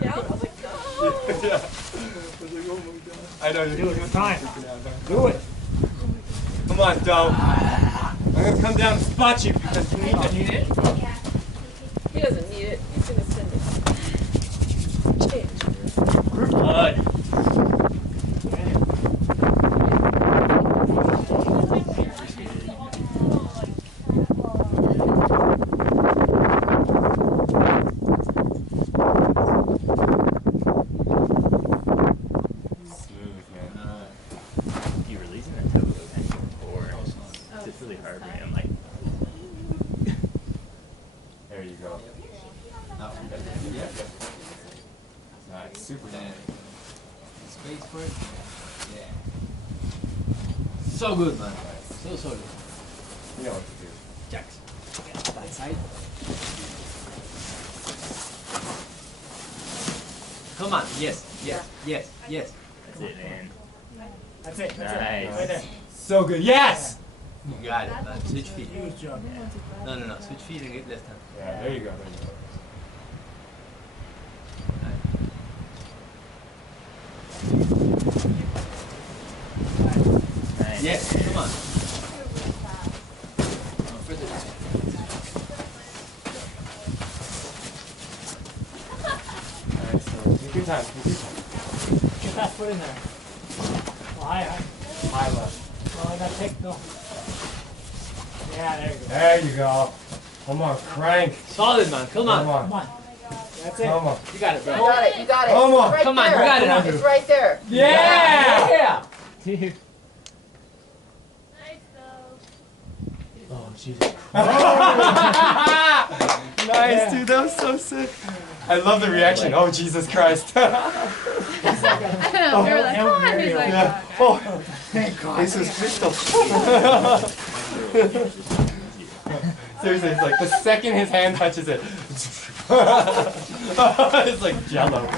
Yeah, I was like, no. Yeah. I was like, oh my god. I know you're Do it one time. Do it. Come on, Doe. I'm gonna come down and spot you because you need it. He doesn't need it. He's gonna send it. Change. Good. You releasing that toe or it's really hard, man. I'm like, There you go. Nice, super nice. Space for it. Yeah. So good, man. So good. You know what to do. Jacks. That side. Come on. Yes. Yes. Yes. Yes. that's it, man. That's it. That's Nice. it. Right there. So good. Yes! You got it, man. Switch feet. Huge job. No. Switch feet and get left hand. Yeah, there you go. There you go. Nice. Yes. Come on. Further this way. Nice. So take your time. Take your time. Get that foot in there. Well, high. High left. Well, I got to take no. Yeah, there you go. There you go. Come on, crank. Solid, man. Come on. Come on. Come on. That's it. Come on. You got it, bro. You got it. You got it. Come on. Right Come on, there. you got it, Andrew. It's right there. Yeah! Yeah. Oh, Jesus. Nice, dude. That was so sick. I love the reaction. Oh, Jesus Christ. I know. They were like, Hail come on. Mary. He's like, Yeah. Oh, Thank God. this was crystal. Seriously, it's like the second his hand touches it, it's like jello.